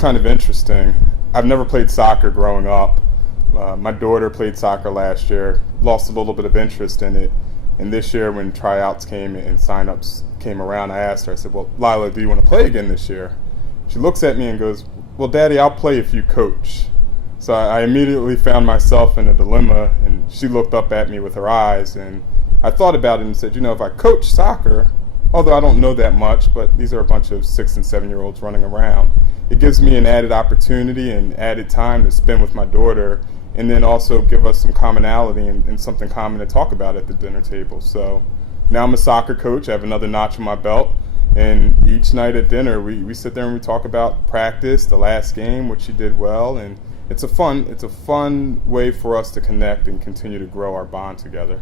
kind of interesting. I've never played soccer growing up. My daughter played soccer last year, lost a little bit of interest in it. And this year when tryouts came and signups came around, I asked her, I said, well, Lila, do you want to play again this year? She looks at me and goes, well, Daddy, I'll play if you coach. So I immediately found myself in a dilemma, and she looked up at me with her eyes, and I thought about it and said, if I coach soccer, although I don't know that much, but these are a bunch of 6 and 7 year olds running around, it gives me an added opportunity and added time to spend with my daughter, and then also give us some commonality and something common to talk about at the dinner table. So now I'm a soccer coach. I have another notch on my belt. And each night at dinner, we sit there and we talk about practice, the last game, which she did well. And it's a fun way for us to connect and continue to grow our bond together.